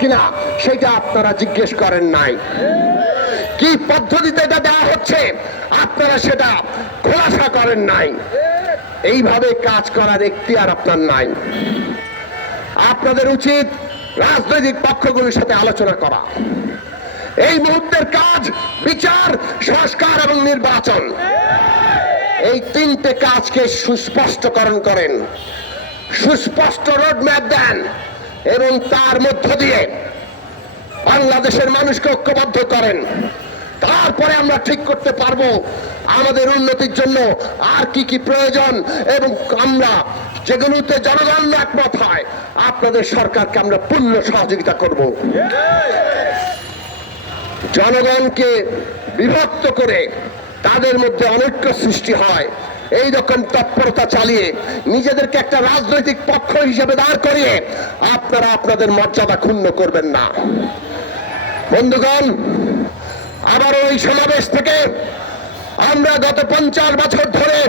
কিনা, সেটা আপনারা জিজ্ঞেস করেন নাই। কি পদ্ধতিতে এটা দেওয়া হচ্ছে, আপনারা সেটা খোলাসা করেন নাই। এইভাবে কাজ করার আর আপনার নাই। আপনাদের উচিত রাজনৈতিক পক্ষগুলির সাথে আলোচনা করা। এই মুহূর্তের কাজ বিচার, সংস্কার এবং নির্বাচন। এই তিনটে কাজকে সুস্পষ্টকরণ করেন। সুস্পষ্ট রোডম্যাপ দেন। এবং তার মধ্য দিয়ে বাংলাদেশের মানুষকে ঐক্যবদ্ধ করেন। তারপরে আমরা ঠিক করতে পারব আমাদের উন্নতির জন্য আর কি কি প্রয়োজন এবং আমরা যেগুলোতে জনগণ একমত হয়, আপনাদের সরকারকে আমরা পূর্ণ সহযোগিতা করব। জনগণকে বিভক্ত করে তাদের মধ্যে অনৈক্য সৃষ্টি হয়। এই রকম তৎপরতা চালিয়ে নিজেদেরকে একটা রাজনৈতিক পক্ষ হিসেবে দাঁড় করিয়ে আপনারা আপনাদের মর্যাদা ক্ষুণ্ণ করবেন না। বন্ধুগণ আবার ওই সমাবেশ থেকে আমরা গত পঞ্চাশ বছর ধরে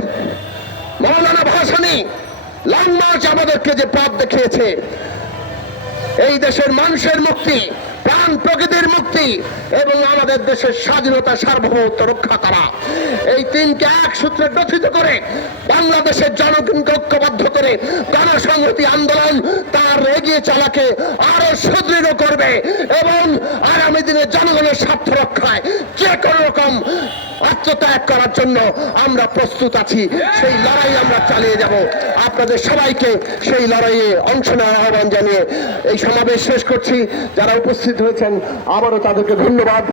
মৌলানা ভাসানি লং মার্চ আমাদেরকে যে পথ দেখিয়েছে, এই দেশের মানুষের মুক্তি প্রাণ প্রকৃতির মুক্তি এবং আমাদের দেশের স্বাধীনতা, সার্বভৌমত্ব রক্ষা করা। এই তিনকে এক সূত্রে গঠিত করে বাংলাদেশের জনগণকে ঐক্যবদ্ধ করে গণসংহতি আন্দোলন তার এগিয়ে চলাকে আরও সুদৃঢ় করবে এবং আগামী দিনে জনগণের স্বার্থ রক্ষায় যে কোনো রকম ত্যাগ করার জন্য আমরা প্রস্তুত আছি। সেই লড়াই আমরা চালিয়ে যাব। আপনাদের সবাইকে সেই লড়াইয়ে অংশ নেওয়ার আহ্বান জানিয়ে এই সমাবেশ শেষ করছি। যারা উপস্থিত হয়েছেন, আবারও তাদেরকে ধন্যবাদ।